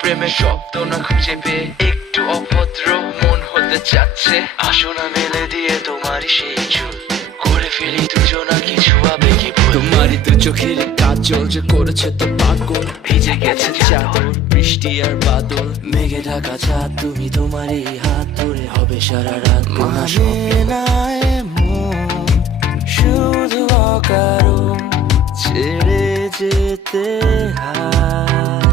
প্রেমের শব্দ না খুঁজে পেয়ে একটু অভদ্র মন হতে চাচ্ছে। আসো না মেলে দিয়ে তোমারই সেই চুল, করে ফেলি দুজনা কিছু আবেগী ভুল। তোমারই দু চোখের কাজল যে করেছে তো পাগল, ভিজে গেছে চাদর বৃষ্টি আর বাদল, মেঘে ঢাকা চাঁদ তুমি তোমারই হাত ধরে হবে সারা রাত। মানে নাই মন শুধু অকারণ ছেড়ে যেতে হয়।